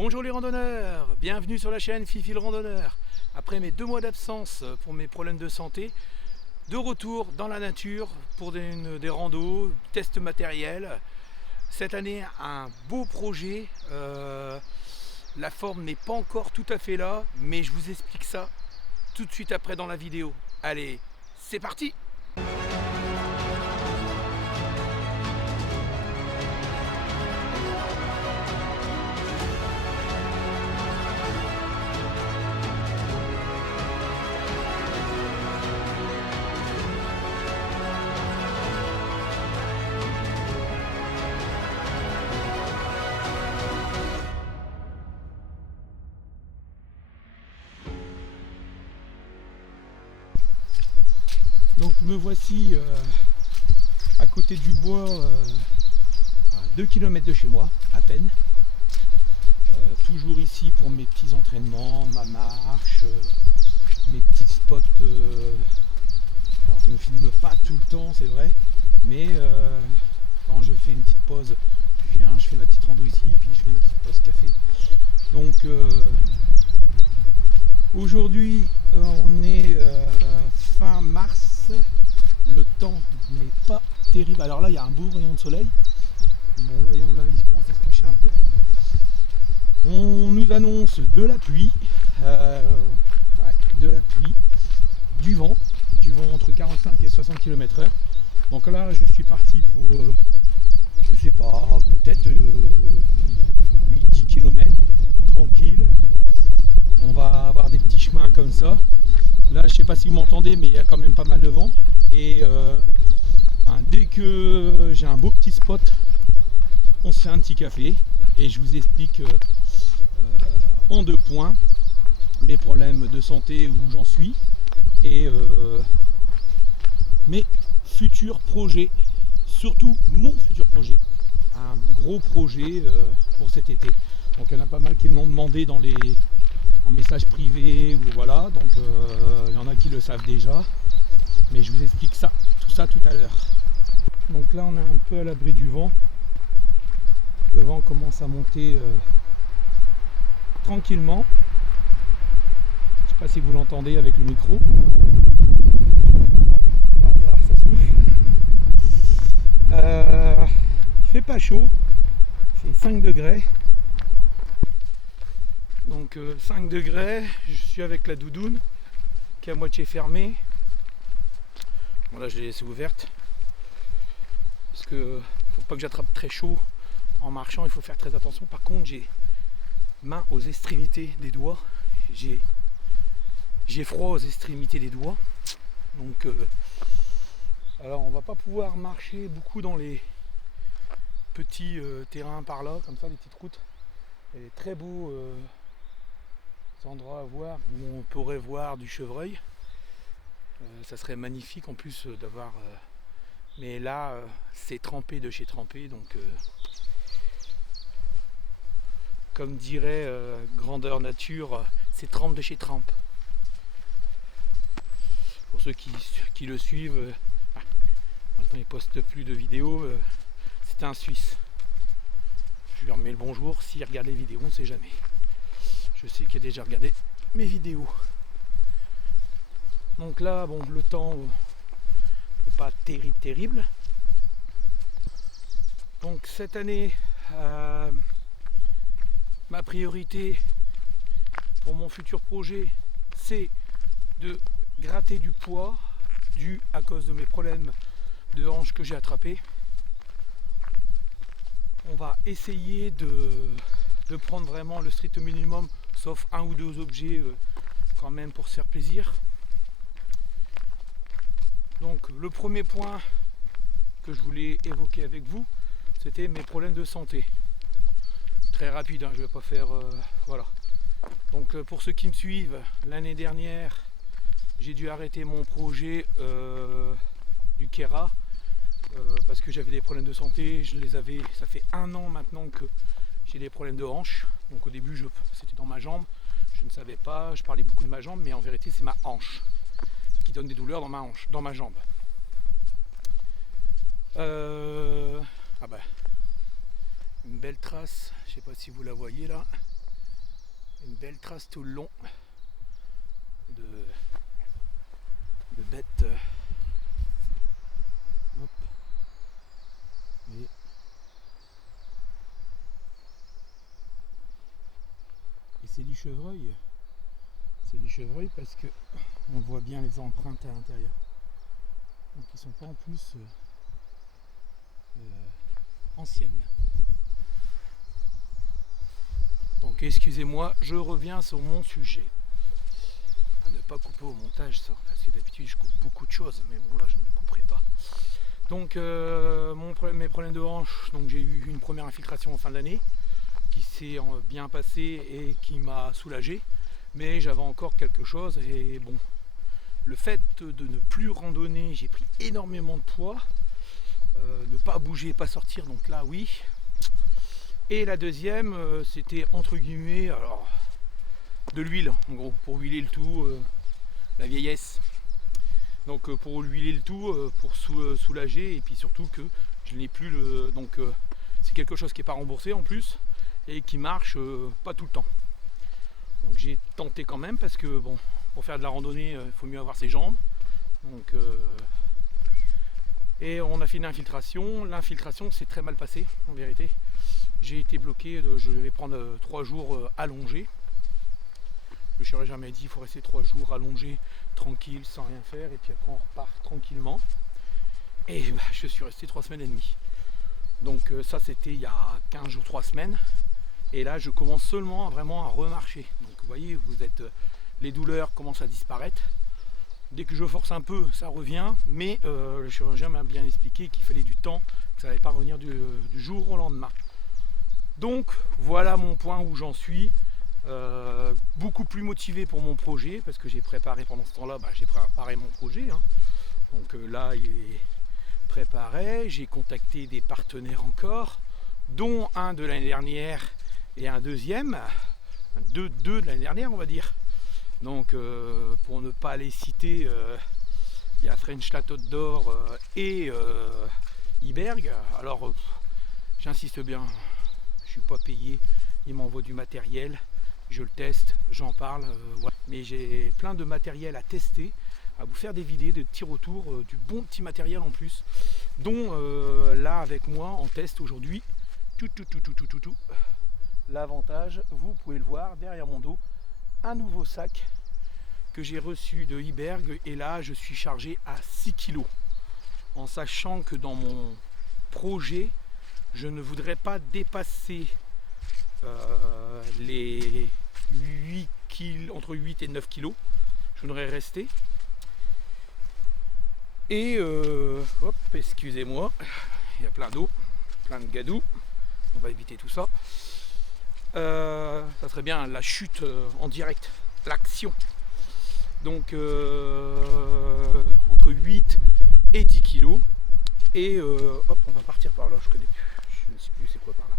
Bonjour les randonneurs, bienvenue sur la chaîne Fifi le randonneur. Après mes 2 mois d'absence pour mes problèmes de santé, de retour dans la nature pour des randos, tests matériels. Cette année, un beau projet. La forme n'est pas encore tout à fait là, mais je vous explique ça tout de suite après dans la vidéo. Allez, c'est parti! Donc me voici à côté du bois, à 2 km de chez moi, à peine. Toujours ici pour mes petits entraînements, ma marche, mes petits spots. Alors je ne me filme pas tout le temps, c'est vrai, mais quand je fais une petite pause, je viens, je fais ma petite rando ici, puis je fais ma petite pause café. Donc aujourd'hui, on est fin mars. Le temps n'est pas terrible. Alors là, il y a un beau rayon de soleil. Bon rayon là, il commence à se cacher un peu. On nous annonce de la pluie, de la pluie, du vent entre 45 et 60 km/h. Donc là, je suis parti pour, je sais pas, peut-être 8-10 km, tranquille. On va avoir des petits chemins comme ça. Là, je sais pas si vous m'entendez, mais il y a quand même pas mal de vent. Et dès que j'ai un beau petit spot, on se fait un petit café et je vous explique en 2 points mes problèmes de santé, où j'en suis et mes futurs projets, surtout mon futur projet, un gros projet pour cet été. Donc il y en a pas mal qui m'ont demandé en message privé, ou voilà, donc il y en a qui le savent déjà, mais je vous explique tout ça tout à l'heure. Donc là on est un peu à l'abri du vent. Le vent commence à monter tranquillement. Je sais pas si vous l'entendez avec le micro. Par hasard ça souffle. Il fait pas chaud, il fait 5 degrés. Donc 5 degrés, je suis avec la doudoune qui est à moitié fermée. Bon là je l'ai laissée ouverte parce que faut pas que j'attrape très chaud en marchant, il faut faire très attention. Par contre j'ai main aux extrémités des doigts, j'ai froid aux extrémités des doigts. Donc alors on va pas pouvoir marcher beaucoup dans les petits terrains par là, comme ça, les petites routes. Il y a des très beaux endroits à voir où on pourrait voir du chevreuil. Ça serait magnifique en plus d'avoir mais là c'est trempé de chez trempé, donc comme dirait grandeur nature, c'est trempe de chez trempe. Pour ceux qui le suivent, maintenant il poste plus de vidéos, c'est un Suisse. Je lui remets le bonjour, s'il regarde les vidéos, on ne sait jamais. Je sais qu'il a déjà regardé mes vidéos. Donc là, bon, le temps n'est pas terrible. Donc cette année, ma priorité pour mon futur projet, c'est de gratter du poids dû à cause de mes problèmes de hanche que j'ai attrapés. On va essayer de prendre vraiment le strict minimum, sauf 1 ou 2 objets quand même pour se faire plaisir. Donc le premier point que je voulais évoquer avec vous, c'était mes problèmes de santé. Très rapide, hein, je ne vais pas faire... voilà. Donc pour ceux qui me suivent, l'année dernière, j'ai dû arrêter mon projet du Kera parce que j'avais des problèmes de santé. Ça fait 1 an maintenant que j'ai des problèmes de hanche. Donc au début, c'était dans ma jambe. Je ne savais pas, je parlais beaucoup de ma jambe, mais en vérité, c'est ma hanche qui donne des douleurs dans ma hanche, dans ma jambe. Une belle trace, je ne sais pas si vous la voyez là. Une belle trace tout le long de bêtes. Hop. Et c'est du chevreuil. C'est du chevreuil parce que on voit bien les empreintes à l'intérieur. Donc ils sont pas en plus anciennes. Donc excusez-moi, je reviens sur mon sujet. À ne pas couper au montage ça, parce que d'habitude je coupe beaucoup de choses, mais bon là je ne couperai pas. Donc mes problèmes de hanche, donc j'ai eu une première infiltration en fin d'année qui s'est bien passée et qui m'a soulagé, mais j'avais encore quelque chose et bon, le fait de ne plus randonner, j'ai pris énormément de poids, ne pas bouger, pas sortir, donc là oui. Et la deuxième, c'était entre guillemets, alors de l'huile en gros, pour huiler le tout, la vieillesse. Donc pour huiler le tout, pour soulager, et puis surtout que je n'ai plus le. Donc c'est quelque chose qui n'est pas remboursé en plus et qui marche pas tout le temps. Donc j'ai tenté quand même parce que bon, pour faire de la randonnée, il faut mieux avoir ses jambes. Donc et on a fait une infiltration. L'infiltration s'est très mal passée en vérité. J'ai été bloqué, je vais prendre 3 jours allongés. Le chirurgien m'a dit qu'il faut rester 3 jours allongé, tranquille, sans rien faire, et puis après on repart tranquillement. Et bah, je suis resté 3 semaines et demie. Donc ça c'était il y a 15 jours, 3 semaines. Et là je commence seulement vraiment à remarcher. Donc vous voyez, les douleurs commencent à disparaître. Dès que je force un peu, ça revient. Mais le chirurgien m'a bien expliqué qu'il fallait du temps, que ça n'allait pas revenir du jour au lendemain. Donc voilà mon point où j'en suis. Beaucoup plus motivé pour mon projet parce que j'ai préparé pendant ce temps-là, j'ai préparé mon projet. Hein. Donc là, il est préparé. J'ai contacté des partenaires encore, dont un de l'année dernière et un deuxième, deux de l'année dernière, on va dire. Donc pour ne pas les citer, il y a French La Tote d'Or et Iberg. Alors j'insiste bien, je suis pas payé, ils m'envoient du matériel. Je le teste, j'en parle, voilà. Mais j'ai plein de matériel à tester, à vous faire des vidéos, de petits retours, du bon petit matériel en plus, dont là avec moi en test aujourd'hui, tout. L'avantage, vous pouvez le voir derrière mon dos, un nouveau sac que j'ai reçu de Iberg et là je suis chargé à 6 kg, en sachant que dans mon projet, je ne voudrais pas dépasser les 8 kg, entre 8 et 9 kg. Je voudrais rester. Et hop, excusez-moi, il y a plein d'eau, plein de gadou. On va éviter tout ça. Ça serait bien la chute en direct, l'action. Donc entre 8 et 10 kg. Et hop, on va partir par là, je connais plus. Je ne sais plus c'est quoi par là.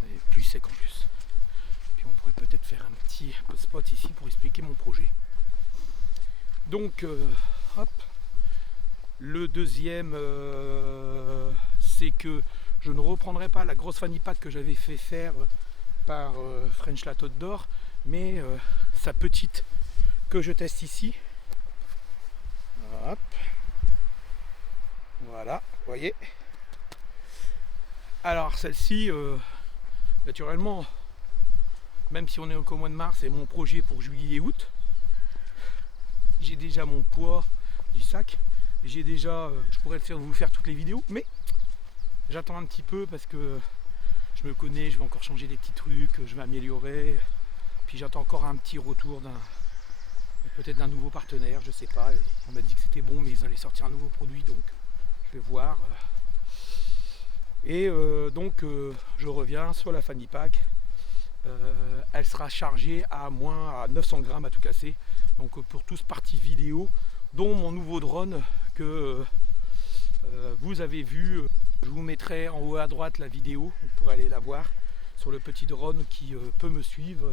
C'est plus sec en plus. Puis on pourrait peut-être faire un petit spot ici pour expliquer mon projet. Donc hop. Le deuxième, c'est que je ne reprendrai pas la grosse fanny pack que j'avais fait faire par French La Tote d'Or, mais sa petite que je teste ici. Hop. Voilà, vous voyez. Alors celle-ci, naturellement, même si on est au mois de mars, c'est mon projet pour juillet et août. J'ai déjà mon poids du sac. J'ai déjà, je pourrais vous faire toutes les vidéos, mais j'attends un petit peu parce que je me connais, je vais encore changer des petits trucs, je vais améliorer. Puis j'attends encore un petit retour peut-être d'un nouveau partenaire, je sais pas. On m'a dit que c'était bon, mais ils allaient sortir un nouveau produit, donc je vais voir. Et donc je reviens sur la fanny pack. Elle sera chargée à moins à 900 grammes à tout casser. Donc pour tous partie vidéo, dont mon nouveau drone que vous avez vu. Je vous mettrai en haut à droite la vidéo, vous pourrez aller la voir, sur le petit drone qui peut me suivre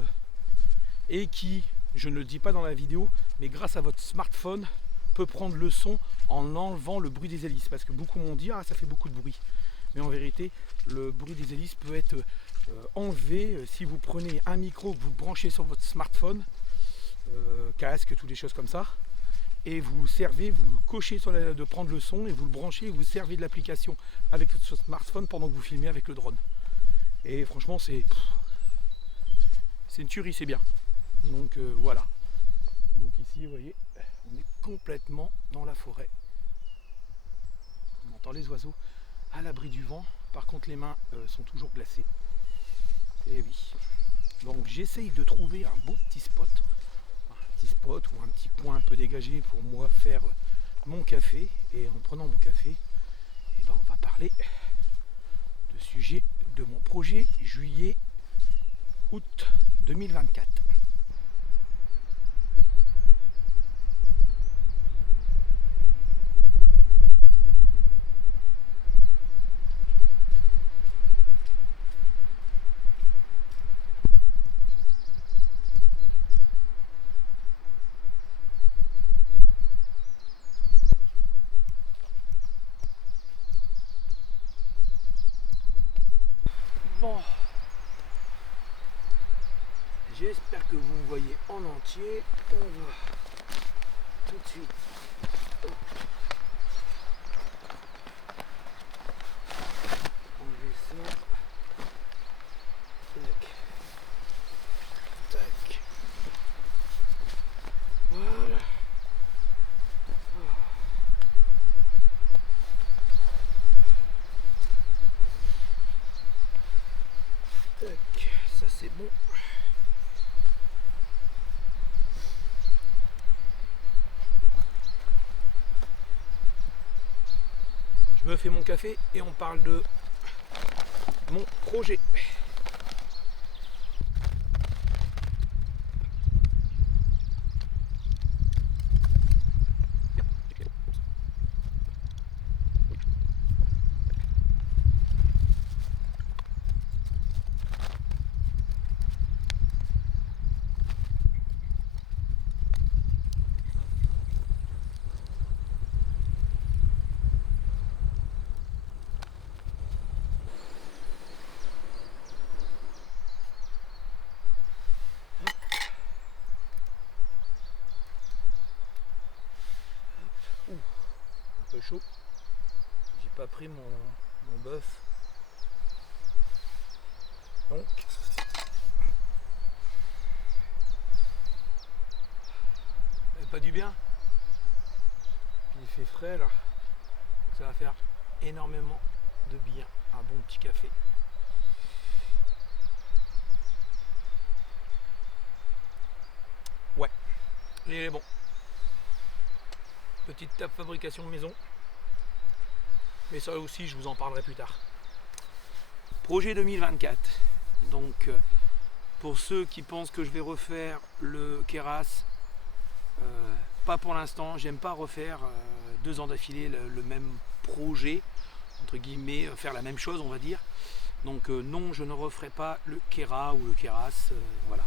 et qui, je ne le dis pas dans la vidéo, mais grâce à votre smartphone, peut prendre le son en enlevant le bruit des hélices. Parce que beaucoup m'ont dit « Ah, ça fait beaucoup de bruit ». Mais en vérité, le bruit des hélices peut être enlever, si vous prenez un micro que vous branchez sur votre smartphone, casque, toutes les choses comme ça, et vous servez, vous cochez sur de prendre le son et vous le branchez et vous servez de l'application avec votre smartphone pendant que vous filmez avec le drone. Et franchement c'est une tuerie, c'est bien. Donc voilà. Donc ici vous voyez, on est complètement dans la forêt. On entend les oiseaux à l'abri du vent. Par contre les mains sont toujours glacées. Et oui. Donc j'essaye de trouver un beau petit spot ou un petit coin un peu dégagé pour moi faire mon café. Et en prenant mon café, et ben on va parler de sujet de mon projet juillet-août 2024. Bon, j'espère que vous me voyez en entier. On va tout de suite enlever ça. Tac. Tac. Voilà. Tac, ça c'est bon. Je me fais mon café et on parle de mon projet. Un peu chaud. J'ai pas pris mon bœuf. Donc pas du bien. Puis il fait frais là. Donc ça va faire énormément de bien. Un bon petit café. Ouais, il est bon. Petite table fabrication maison. Mais ça aussi, je vous en parlerai plus tard. Projet 2024. Donc, pour ceux qui pensent que je vais refaire le Keras, pas pour l'instant. J'aime pas refaire 2 ans d'affilée le même projet, entre guillemets, faire la même chose, on va dire. Donc, non, je ne referai pas le Kera ou le Keras. Voilà.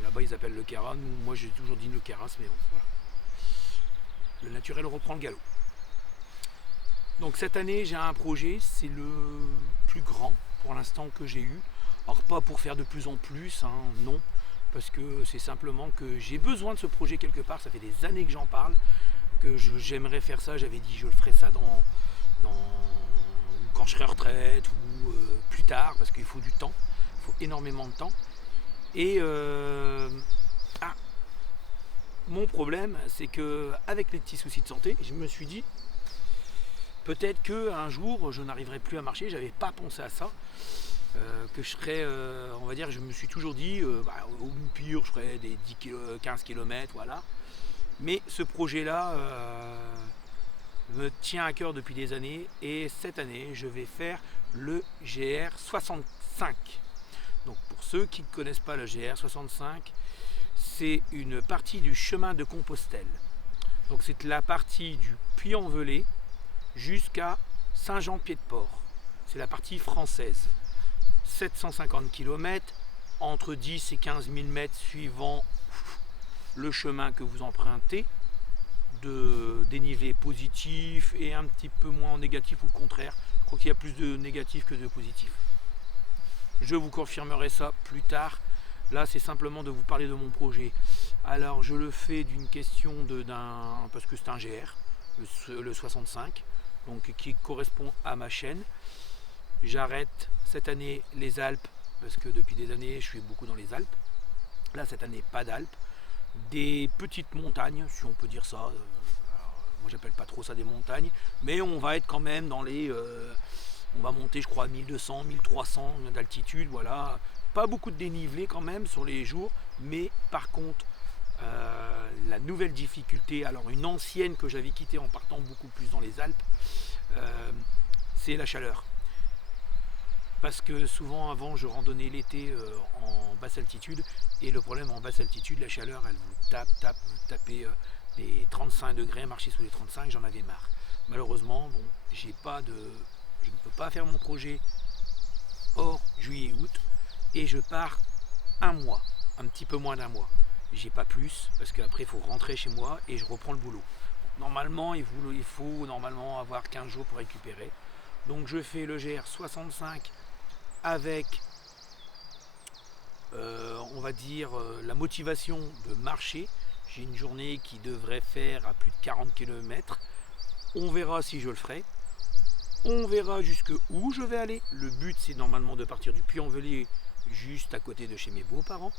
Là-bas, ils appellent le Kera. Moi, j'ai toujours dit le Keras, mais bon, voilà. Le naturel reprend le galop. Donc cette année j'ai un projet, c'est le plus grand pour l'instant que j'ai eu. Alors pas pour faire de plus en plus, hein, non, parce que c'est simplement que j'ai besoin de ce projet quelque part. Ça fait des années que j'en parle, que j'aimerais faire ça. J'avais dit je le ferai ça quand je serai en retraite ou plus tard, parce qu'il faut du temps, il faut énormément de temps. Et mon problème, c'est que avec les petits soucis de santé, je me suis dit peut-être qu'un jour je n'arriverai plus à marcher. J'avais pas pensé à ça, que je serais, on va dire, je me suis toujours dit au pire je ferais des 15 km, voilà. Mais ce projet-là me tient à cœur depuis des années, et cette année je vais faire le GR65. Donc pour ceux qui ne connaissent pas le GR65, c'est une partie du chemin de Compostelle. Donc c'est la partie du Puy-en-Velay jusqu'à Saint-Jean-Pied-de-Port. C'est la partie française. 750 km, entre 10 et 15 000 mètres suivant le chemin que vous empruntez, de dénivelé positif et un petit peu moins négatif, ou le contraire. Je crois qu'il y a plus de négatif que de positif. Je vous confirmerai ça plus tard. Là, c'est simplement de vous parler de mon projet. Alors, je le fais d'une question parce que c'est un GR, le 65, donc qui correspond à ma chaîne. J'arrête cette année les Alpes, parce que depuis des années, je suis beaucoup dans les Alpes. Là, cette année, pas d'Alpes. Des petites montagnes, si on peut dire ça. Alors, moi, j'appelle pas trop ça des montagnes, mais on va être quand même dans les... on va monter, je crois, à 1200, 1300 d'altitude, voilà. Pas beaucoup de dénivelé quand même sur les jours, mais par contre, la nouvelle difficulté, alors une ancienne que j'avais quittée en partant beaucoup plus dans les Alpes, c'est la chaleur. Parce que souvent avant je randonnais l'été en basse altitude, et le problème en basse altitude, la chaleur elle vous vous tapez les 35 degrés, marcher sous les 35, j'en avais marre. Malheureusement, bon, je ne peux pas faire mon projet hors juillet août, et je pars un mois, un petit peu moins d'un mois. J'ai pas plus, parce qu'après il faut rentrer chez moi et je reprends le boulot. Normalement, il faut normalement avoir 15 jours pour récupérer. Donc je fais le GR 65 avec, on va dire, la motivation de marcher. J'ai une journée qui devrait faire à plus de 40 km. On verra si je le ferai. On verra jusque où je vais aller. Le but, c'est normalement de partir du Puy-en-Velay, juste à côté de chez mes beaux-parents.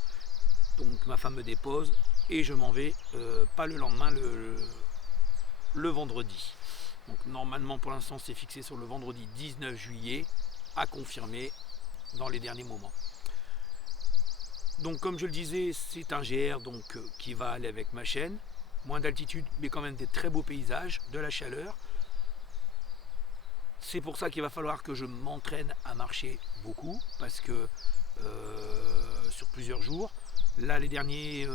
Donc ma femme me dépose et je m'en vais, pas le lendemain, le vendredi. Donc normalement, pour l'instant, c'est fixé sur le vendredi 19 juillet, à confirmer dans les derniers moments. Donc comme je le disais, c'est un GR donc, qui va aller avec ma chaîne. Moins d'altitude, mais quand même des très beaux paysages, de la chaleur. C'est pour ça qu'il va falloir que je m'entraîne à marcher beaucoup, parce que sur plusieurs jours. Là, les derniers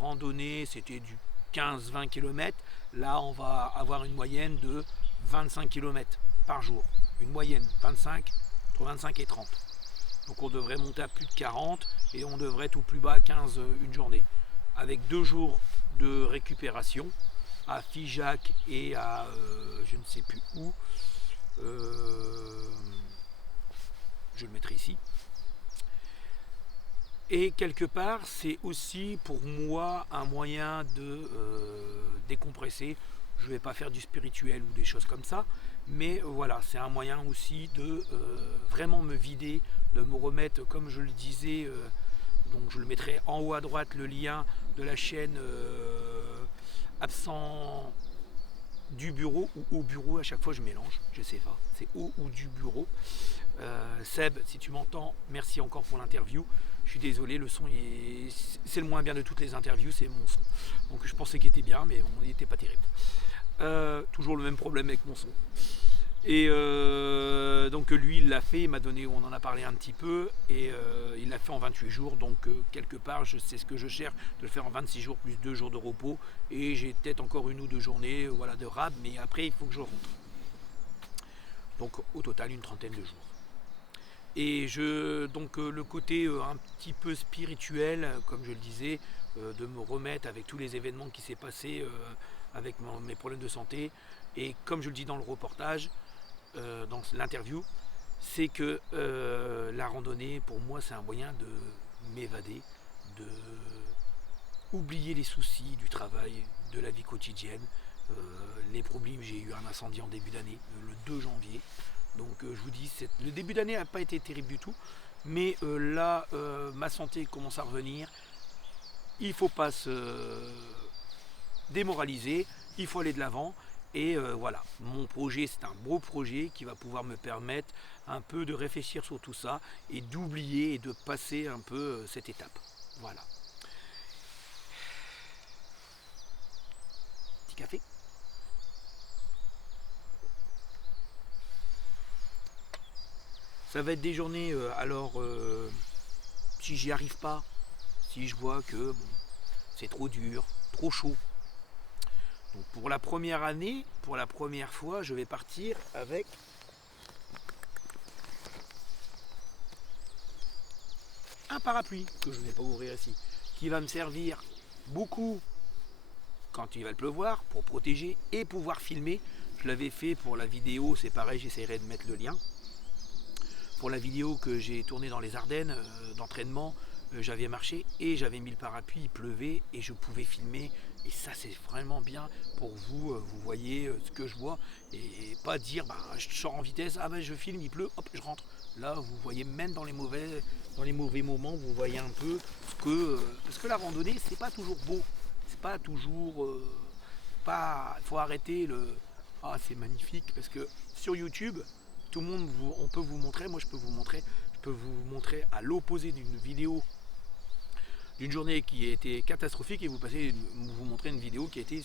randonnées, c'était du 15-20 km. Là, on va avoir une moyenne de 25 km par jour. Une moyenne, entre 25 et 30. Donc on devrait monter à plus de 40 et on devrait être au plus bas à 15 une journée. Avec 2 jours de récupération à Figeac et à je ne sais plus où. Je le mettrai ici. Et quelque part, c'est aussi pour moi un moyen de décompresser. Je ne vais pas faire du spirituel ou des choses comme ça, mais voilà, c'est un moyen aussi de vraiment me vider, de me remettre, comme je le disais, donc je le mettrai en haut à droite, le lien de la chaîne absent du bureau ou au bureau, à chaque fois je mélange, je sais pas, c'est au ou du bureau. Seb, si tu m'entends, merci encore pour l'interview. Je suis désolé, le son c'est le moins bien de toutes les interviews, c'est mon son. Donc je pensais qu'il était bien, mais il n'était pas terrible. Toujours le même problème avec mon son. Et donc lui il l'a fait, il m'a donné, on en a parlé un petit peu, et il l'a fait en 28 jours, donc quelque part c'est ce que je cherche, de le faire en 26 jours plus 2 jours de repos, et j'ai peut-être encore 1 ou 2 journées voilà, de rab, mais après il faut que je rentre. Donc au total une trentaine de jours. Et donc le côté un petit peu spirituel, comme je le disais, de me remettre avec tous les événements qui s'est passé avec mes problèmes de santé, et comme je le dis dans le reportage, dans l'interview, c'est que la randonnée pour moi c'est un moyen de m'évader, de oublier les soucis du travail, de la vie quotidienne, les problèmes. J'ai eu un incendie en début d'année, le 2 janvier. Donc je vous dis, le début d'année n'a pas été terrible du tout, mais là, ma santé commence à revenir. Il ne faut pas se démoraliser, il faut aller de l'avant. Et voilà, mon projet, c'est un beau projet qui va pouvoir me permettre un peu de réfléchir sur tout ça et d'oublier et de passer un peu cette étape. Voilà. Petit café. Ça va être des journées, si j'y arrive pas, si je vois que bon, c'est trop dur, trop chaud. Donc pour la première année, pour la première fois, je vais partir avec un parapluie que je ne vais pas ouvrir ici, qui va me servir beaucoup quand il va pleuvoir pour protéger et pouvoir filmer. Je l'avais fait pour la vidéo, c'est pareil, j'essaierai de mettre le lien. pour la vidéo que j'ai tournée dans les Ardennes d'entraînement, j'avais marché et j'avais mis le parapluie, il pleuvait et je pouvais filmer. Et ça, c'est vraiment bien pour vous. Vous voyez ce que je vois et pas dire je sors en vitesse, je filme, il pleut, hop, je rentre. Là, vous voyez même dans les mauvais moments, vous voyez un peu ce que parce que la randonnée, c'est pas toujours beau, c'est pas toujours pas. Il faut arrêter le c'est magnifique parce que sur YouTube, tout le monde, on peut vous montrer, moi je peux vous montrer à l'opposé d'une vidéo d'une journée qui a été catastrophique et vous montrer une vidéo qui a été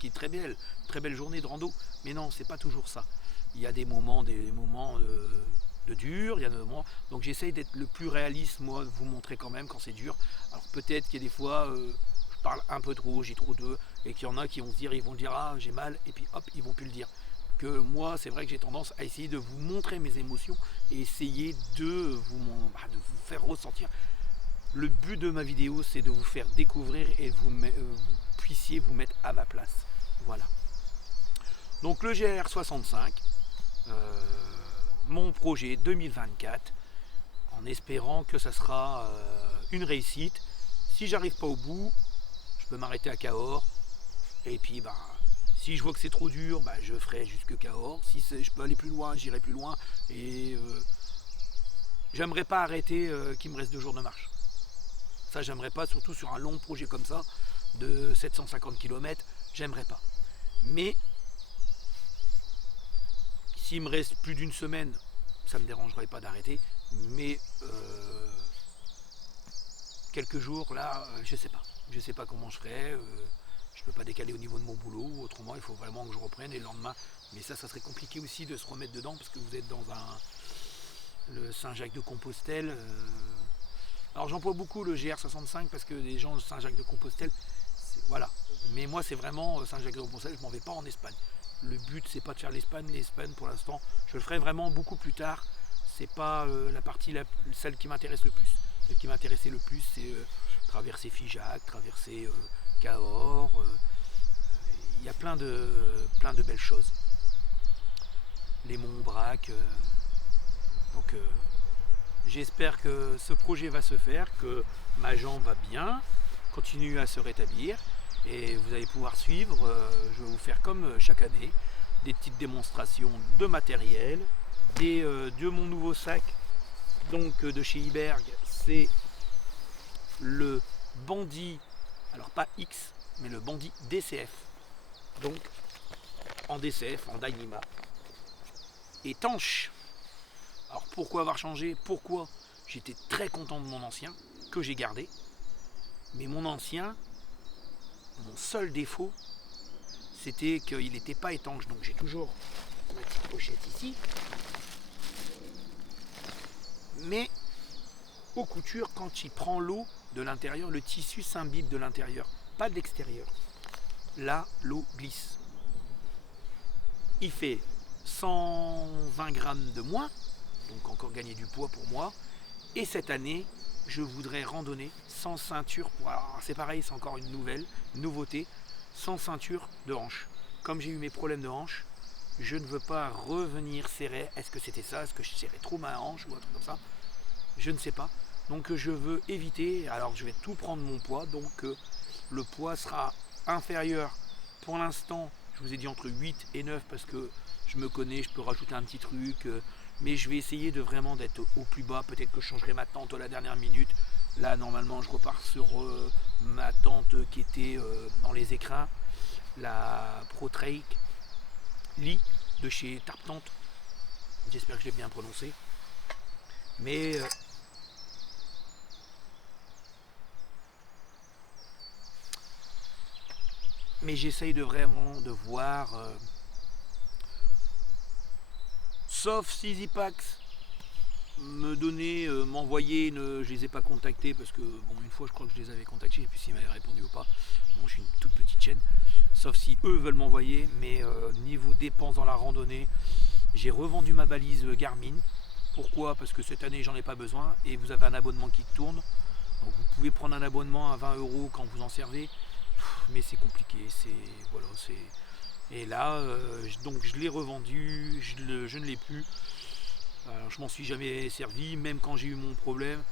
qui est très belle journée de rando. Mais non, c'est pas toujours ça. Il y a des moments de dur, il y a des moments. Donc j'essaye d'être le plus réaliste, moi, de vous montrer quand même quand c'est dur. Alors peut-être qu'il y a des fois, je parle un peu trop, j'ai trop de, et qu'il y en a qui vont se dire, ils vont dire j'ai mal, et puis hop, ils vont plus le dire. Que moi, c'est vrai que j'ai tendance à essayer de vous montrer mes émotions et essayer de vous faire ressentir. Le but de ma vidéo, c'est de vous faire découvrir et vous puissiez vous mettre à ma place. Voilà. Donc le GR65, mon projet 2024, en espérant que ça sera une réussite. Si j'arrive pas au bout, je peux m'arrêter à Cahors. Et puis si je vois que c'est trop dur, je ferai jusque Cahors. Si je peux aller plus loin, j'irai plus loin. Et j'aimerais pas arrêter qu'il me reste 2 jours de marche. Ça, j'aimerais pas, surtout sur un long projet comme ça, de 750 km, j'aimerais pas. Mais, s'il me reste plus d'une semaine, ça ne me dérangerait pas d'arrêter. Mais, quelques jours, là, je sais pas. Je sais pas comment je ferai. Je peux pas décaler au niveau de mon boulot. Autrement, il faut vraiment que je reprenne. Et le lendemain, mais ça serait compliqué aussi de se remettre dedans, parce que vous êtes dans le Saint-Jacques-de-Compostelle. Alors j'emploie beaucoup le GR65 parce que les gens de Saint-Jacques-de-Compostelle, voilà. Mais moi c'est vraiment Saint-Jacques-de-Compostelle, je m'en vais pas en Espagne. Le but c'est pas de faire l'Espagne pour l'instant, je le ferai vraiment beaucoup plus tard. C'est pas la partie celle qui m'intéresse le plus. Celle qui m'intéressait le plus, c'est traverser Figeac, traverser Cahors. Il y a plein de belles choses. Les monts Aubrac. Donc j'espère que ce projet va se faire, que ma jambe va bien, continue à se rétablir et vous allez pouvoir suivre. Je vais vous faire comme chaque année des petites démonstrations de matériel, de mon nouveau sac donc de chez Iberg. C'est le Bandit, alors pas X, mais le Bandit DCF. Donc en DCF, en Dyneema, étanche. Alors pourquoi avoir changé? Pourquoi? J'étais très content de mon ancien, que j'ai gardé. Mais mon ancien, mon seul défaut, c'était qu'il n'était pas étanche. Donc j'ai toujours ma petite pochette ici. Mais aux coutures, quand il prend l'eau de l'intérieur, le tissu s'imbibe de l'intérieur, pas de l'extérieur. Là, l'eau glisse. Il fait 120 grammes de moins, donc encore gagner du poids pour moi. Et cette année, je voudrais randonner sans ceinture. C'est pareil, c'est encore une nouveauté, sans ceinture de hanche. Comme j'ai eu mes problèmes de hanche, je ne veux pas revenir serrer. Est-ce que c'était ça? Est-ce que je serrais trop ma hanche ou un truc comme ça? Je ne sais pas. Donc je veux éviter. Alors je vais tout prendre mon poids. Donc le poids sera inférieur. Pour l'instant, je vous ai dit entre 8 et 9 parce que je me connais, je peux rajouter un petit truc. Mais je vais essayer de vraiment d'être au plus bas. Peut-être que je changerai ma tente à la dernière minute. Là, normalement, je repars sur ma tente qui était dans les écrins. La ProTrek Lee de chez Tarp Tente. J'espère que je l'ai bien prononcé. Mais j'essaye de vraiment de voir... sauf si Zipax m'envoyer, je les ai pas contactés parce que une fois je crois que je les avais contactés et puis s'ils m'avaient répondu ou pas. Bon, je suis une toute petite chaîne. Sauf si eux veulent m'envoyer, mais niveau dépenses dans la randonnée, j'ai revendu ma balise Garmin. Pourquoi? Parce que cette année j'en ai pas besoin et vous avez un abonnement qui tourne. Donc vous pouvez prendre un abonnement à 20 € quand vous en servez, mais c'est compliqué. Et là, donc je l'ai revendu, je ne l'ai plus. Alors, je m'en suis jamais servi, même quand j'ai eu mon problème.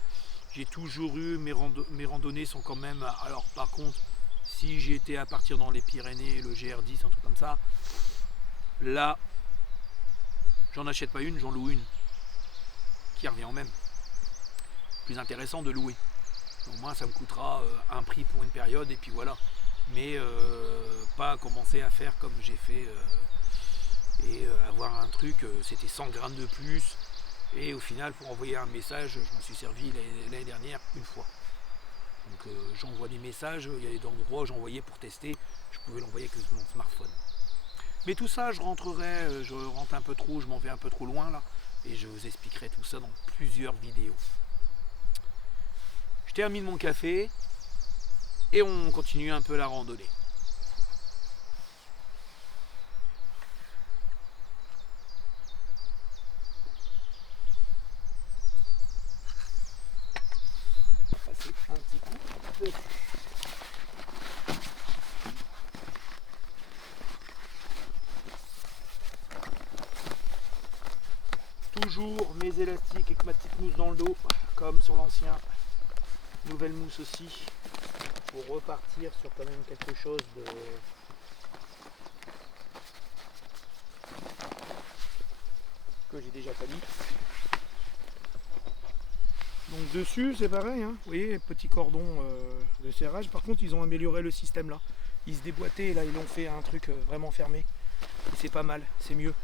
J'ai toujours eu, mes randonnées sont quand même... Alors par contre, si j'étais à partir dans les Pyrénées, le GR10, un truc comme ça, là, j'en achète pas une, j'en loue une, qui revient en même. Plus intéressant de louer. Au moins ça me coûtera un prix pour une période et puis voilà. Mais pas commencer à faire comme j'ai fait et avoir un truc, c'était 100 grammes de plus. Et au final, pour envoyer un message, je m'en suis servi l'année dernière une fois. Donc j'envoie des messages, il y a des endroits où j'envoyais pour tester, je pouvais l'envoyer avec mon smartphone. Mais tout ça, je rentre un peu trop, je m'en vais un peu trop loin là, et je vous expliquerai tout ça dans plusieurs vidéos. Je termine mon café et on continue un peu la randonnée. On va passer un petit coup dessus. Toujours mes élastiques avec ma petite mousse dans le dos, comme sur l'ancien. Nouvelle mousse aussi, pour repartir sur quand même quelque chose de... que j'ai déjà pas mis. Donc dessus c'est pareil, hein. Vous voyez, petit cordon de serrage. Par contre ils ont amélioré le système là. Ils se déboîtaient et là ils l'ont fait un truc vraiment fermé. Et c'est pas mal, c'est mieux.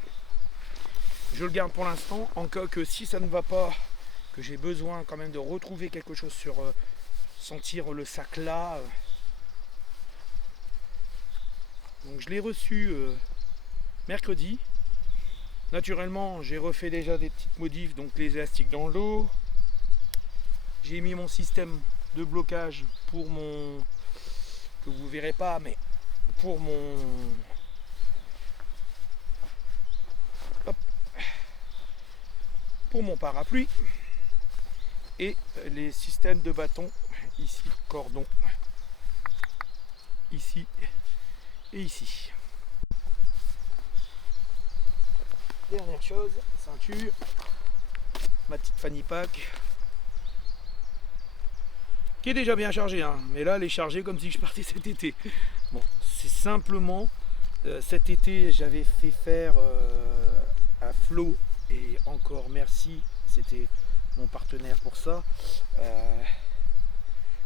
Je le garde pour l'instant, en cas que si ça ne va pas, que j'ai besoin quand même de retrouver quelque chose sur sentir le sac là. Donc je l'ai reçu mercredi. Naturellement j'ai refait déjà des petites modifs, donc les élastiques dans l'eau. J'ai mis mon système de blocage pour mon, que vous verrez pas, mais pour mon, hop, pour mon parapluie, et les systèmes de bâton ici, cordon ici et ici. Dernière chose, ceinture, ma petite fanny pack qui est déjà bien chargée, hein, mais là elle est chargée comme si je partais cet été. Bon, c'est simplement cet été j'avais fait faire à Flo, et encore merci, c'était mon partenaire pour ça,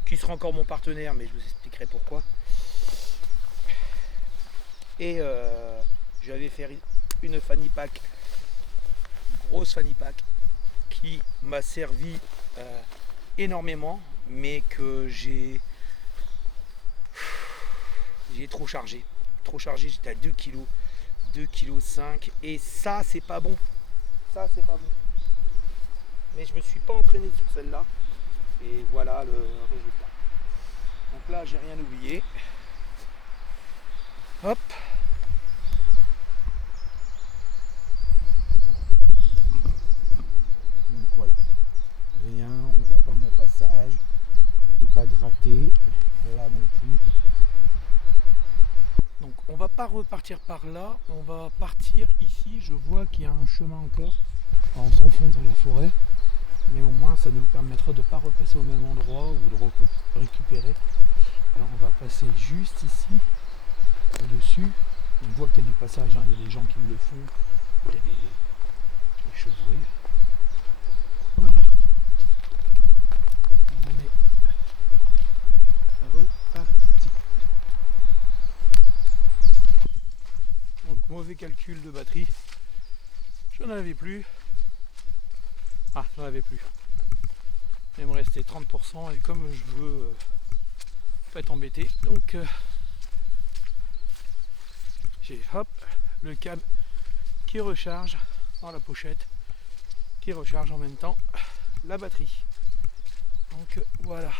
qui sera encore mon partenaire, mais je vous expliquerai pourquoi. Et je lui avais fait une fanny pack, une grosse fanny pack, qui m'a servi énormément, mais que j'ai trop chargé, j'étais à 2 kg, 2,5 kg, et ça c'est pas bon, mais je me suis pas entraîné sur celle-là, et voilà le résultat. Donc là j'ai rien oublié, hop, donc voilà, rien, on voit pas mon passage, j'ai pas gratté là non plus. Donc on va pas repartir par là, on va partir ici. Je vois qu'il y a un chemin encore. Alors, on s'enfonce dans la forêt, mais au moins ça nous permettra de ne pas repasser au même endroit ou de récupérer. Alors on va passer juste ici, au-dessus. On voit qu'il y a du passage, hein. Il y a des gens qui le font, il y a des chevreuils. Voilà. On est reparti. Donc mauvais calcul de batterie. Je n'en avais plus. Ah, j'en avais plus. Il me restait 30% et comme je veux pas être embêté, donc j'ai hop le câble qui recharge dans la pochette, qui recharge en même temps la batterie. Donc voilà.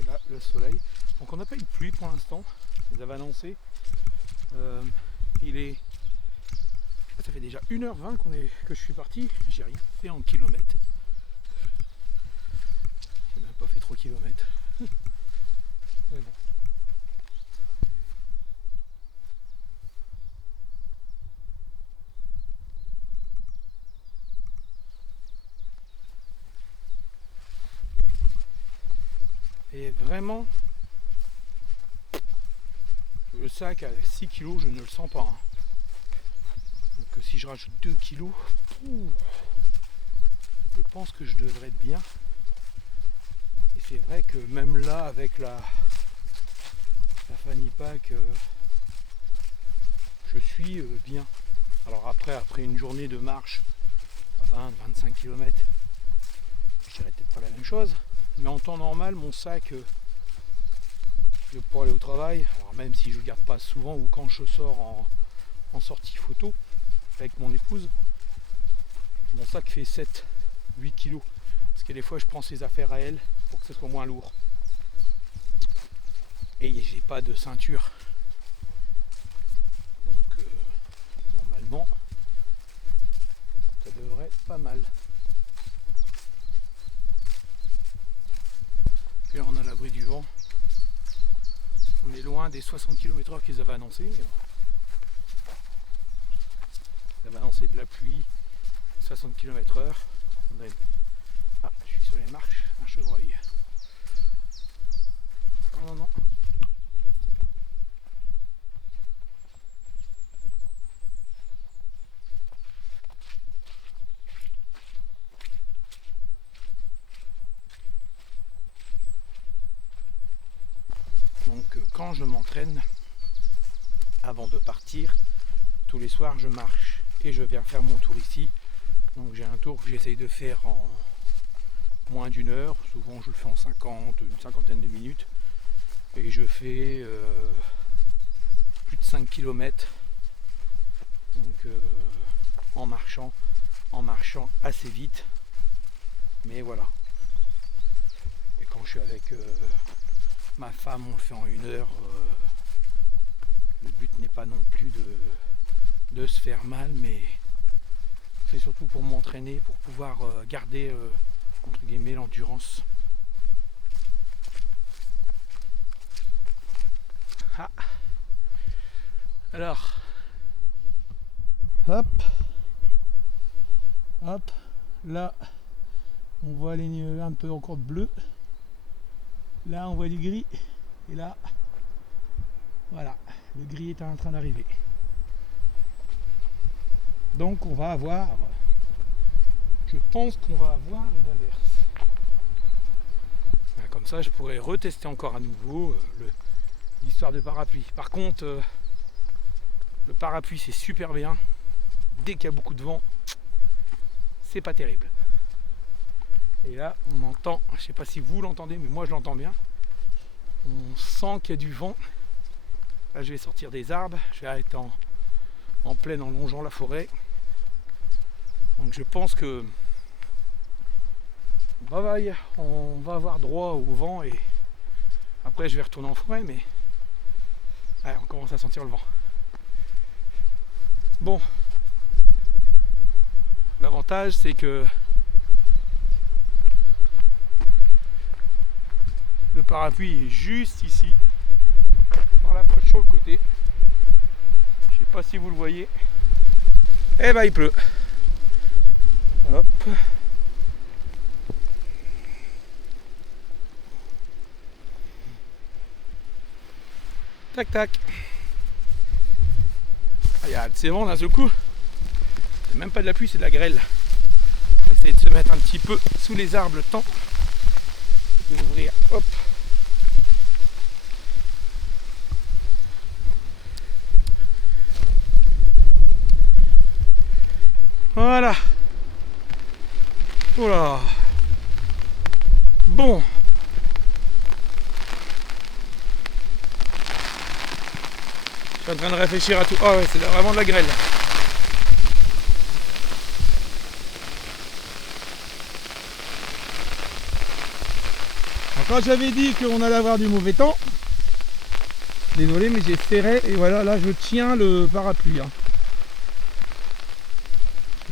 Et là le soleil. Donc on n'a pas eu de pluie pour l'instant. Ils avaient annoncé. Il est. Ça fait déjà 1h20 que je suis parti. J'ai rien fait en kilomètres. J'ai même pas fait 3 km. Mais bon. Et vraiment, le sac à 6 kg, je ne le sens pas. Hein. Donc si je rajoute 2 kg, je pense que je devrais être bien. Et c'est vrai que même là, avec la fanny pack, je suis bien. Alors après une journée de marche à 20-25 km, je dirais peut-être pas la même chose. Mais en temps normal, mon sac pour aller au travail, alors même si je ne le garde pas souvent ou quand je sors en sortie photo avec mon épouse, mon sac fait 7-8 kg. Parce que des fois je prends ses affaires à elle pour que ce soit moins lourd. Et j'ai pas de ceinture. Donc normalement ça devrait être pas mal. Et là on a l'abri du vent. On est loin des 60 km/h qu'ils avaient annoncé. Ils avaient annoncé de la pluie, 60 km/h. Ah, je suis sur les marches, un chevreuil. Non, non, non. Donc quand je m'entraîne, avant de partir, tous les soirs je marche et je viens faire mon tour ici. Donc j'ai un tour que j'essaye de faire en moins d'une heure, souvent je le fais en une cinquantaine de minutes, et je fais plus de 5 km donc, en marchant assez vite, mais voilà. Et quand je suis avec ma femme, on le fait en 1 heure. Le but n'est pas non plus de se faire mal, mais c'est surtout pour m'entraîner, pour pouvoir garder entre guillemets l'endurance. Ah. Alors, hop, là on voit les nuages un peu encore bleu, là on voit du gris, et là voilà, le gris est en train d'arriver. Donc on va avoir, je pense qu'on va avoir une averse. Comme ça je pourrais retester encore à nouveau l'histoire de parapluie. Par contre, le parapluie c'est super bien. Dès qu'il y a beaucoup de vent, c'est pas terrible. Et là on entend, je sais pas si vous l'entendez, mais moi je l'entends bien. On sent qu'il y a du vent. Là je vais sortir des arbres, je vais être en pleine en longeant la forêt. Donc je pense que on va avoir droit au vent et après je vais retourner en forêt, mais ouais, on commence à sentir le vent. Bon, l'avantage c'est que le parapluie est juste ici, par la poche sur le côté. Je sais pas si vous le voyez. Eh ben il pleut. Hop. Tac tac. Regarde, c'est bon d'un seul coup. C'est même pas de la pluie, c'est de la grêle. On va essayer de se mettre un petit peu sous les arbres le temps d'ouvrir. Hop. Voilà. Oula. Bon. Je suis en train de réfléchir à tout. Ah ouais, c'est vraiment de la grêle. Alors, quand j'avais dit qu'on allait avoir du mauvais temps, désolé mais j'ai serré et voilà, là je tiens le parapluie. Hein.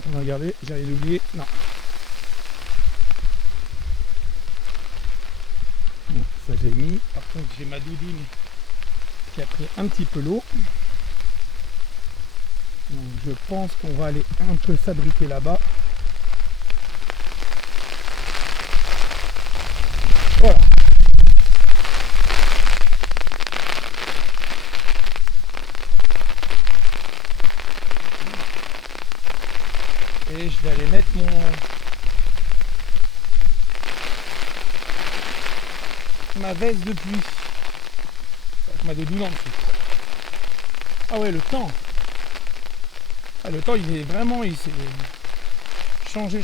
On va regarder, j'allais l'oublier. Non. Bon, ça j'ai mis. Par contre j'ai ma doudoune qui a pris un petit peu l'eau. Donc je pense qu'on va aller un peu s'abriter là-bas. Voilà. ma veste de pluie. Avec ma doudoune en dessous. Ah ouais, le temps. Ah, le temps, il est vraiment, il s'est changé.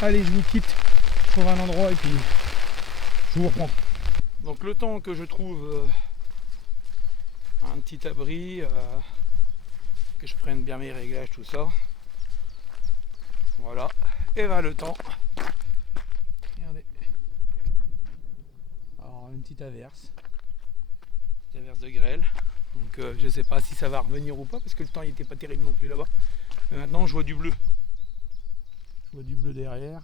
Allez, je vous quitte. Je trouve un endroit et puis je vous reprends. Donc le temps que je trouve un petit abri, que je prenne bien mes réglages, tout ça. Voilà. Et va le temps. Regardez. Alors une petite averse de grêle. Donc je sais pas si ça va revenir ou pas parce que le temps il était pas terrible non plus là-bas. Mais maintenant je vois du bleu. Je vois du bleu derrière.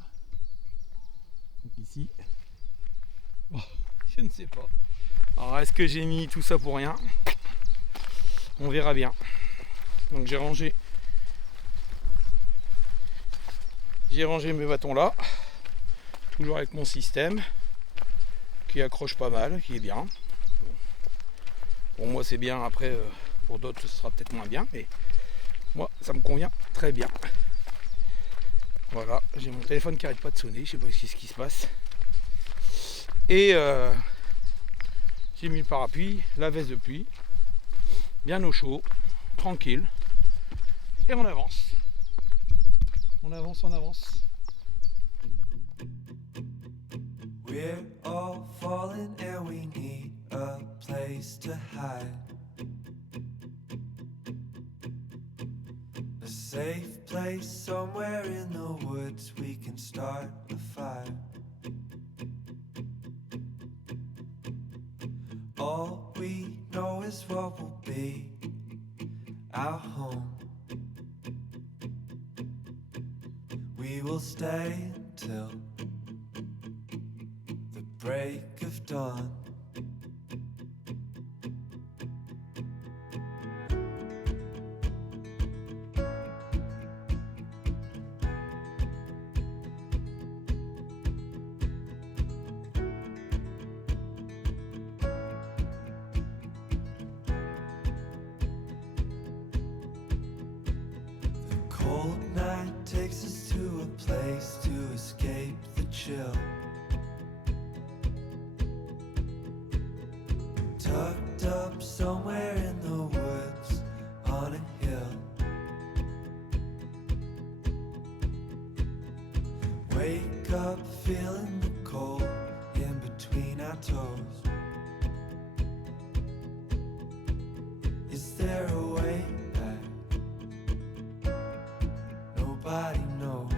Donc ici. Oh, je ne sais pas. Alors est-ce que j'ai mis tout ça pour rien? On verra bien. Donc j'ai rangé mes bâtons là. Toujours avec mon système. Qui accroche pas mal, qui est bien. Bon. Pour moi c'est bien, après pour d'autres ce sera peut-être moins bien, mais moi ça me convient très bien. Voilà, j'ai mon téléphone qui arrête pas de sonner, je sais pas ce qui se passe. Et j'ai mis le parapluie, la veste de pluie, bien au chaud, tranquille. Et on avance. On avance. We're all falling and we need a place to hide. A safe place somewhere in the woods we can start a fire. All we know is what will be our home. We will stay until the break of dawn. The cold night takes us to a place to escape the chill. Tucked up somewhere in the woods on a hill. Wake up feeling the cold in between our toes. Is there a way back? Nobody knows.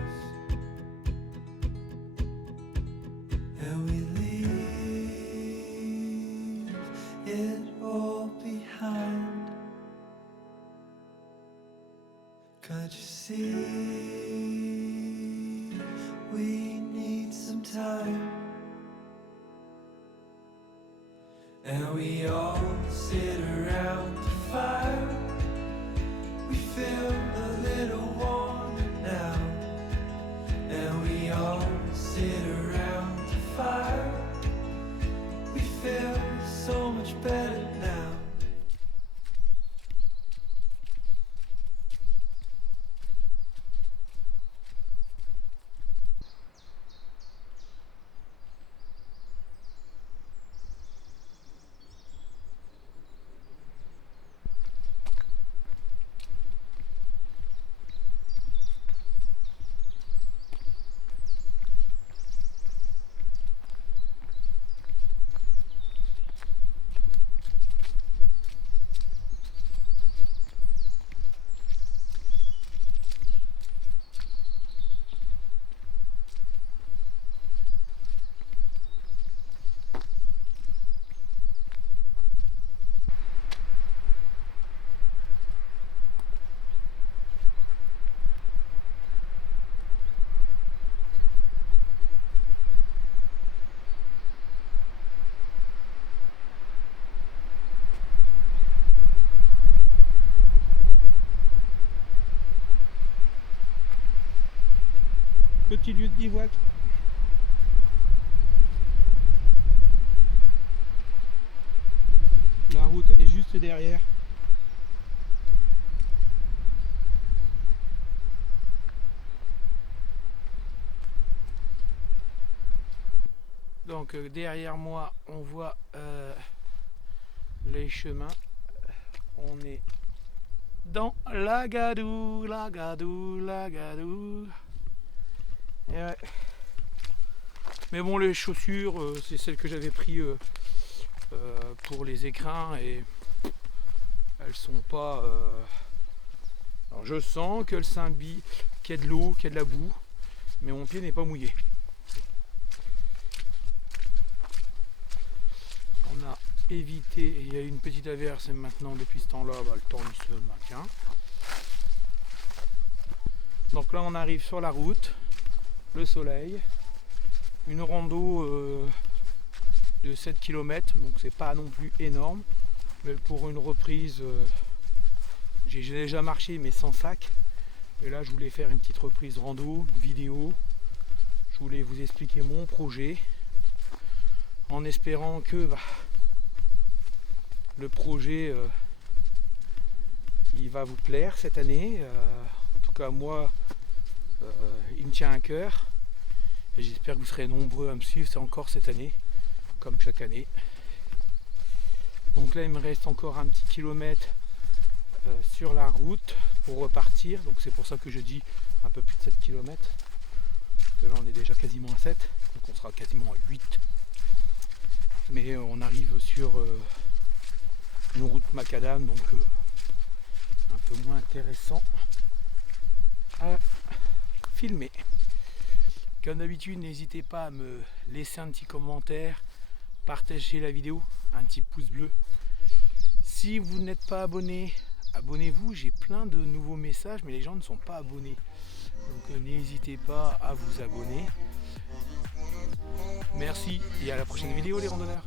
And we leave it all behind. Can't you see? We need some time. And we all sit around the fire. We feel a little warmer now. And we all sit around the fire. We feel so much better now. Petit lieu de bivouac. La route elle est juste derrière. Donc derrière moi on voit les chemins. On est dans la Gadoue, la Gadoue, la Gadoue. Et ouais. Mais bon, les chaussures, c'est celles que j'avais pris pour les écrins et elles sont pas. Alors je sens que le s'imbibe, qu'il y a de l'eau, qu'il y a de la boue, mais mon pied n'est pas mouillé. On a évité, il y a eu une petite averse et maintenant depuis ce temps-là, le temps il se maintient. Donc là on arrive sur la route, le soleil, une rando de 7 km, donc c'est pas non plus énorme, mais pour une reprise, j'ai déjà marché mais sans sac, et là je voulais faire une petite reprise rando, une vidéo, je voulais vous expliquer mon projet, en espérant que le projet il va vous plaire cette année. En tout cas moi il me tient à cœur et j'espère que vous serez nombreux à me suivre, c'est encore cette année comme chaque année. Donc là il me reste encore un petit kilomètre sur la route pour repartir, donc c'est pour ça que je dis un peu plus de 7 km, parce que là on est déjà quasiment à 7, donc on sera quasiment à 8, mais on arrive sur une route macadam, donc un peu moins intéressant à filmer. Comme d'habitude, n'hésitez pas à me laisser un petit commentaire, partager la vidéo, un petit pouce bleu. Si vous n'êtes pas abonné, abonnez-vous, j'ai plein de nouveaux messages mais les gens ne sont pas abonnés, donc n'hésitez pas à vous abonner. Merci et à la prochaine vidéo les randonneurs.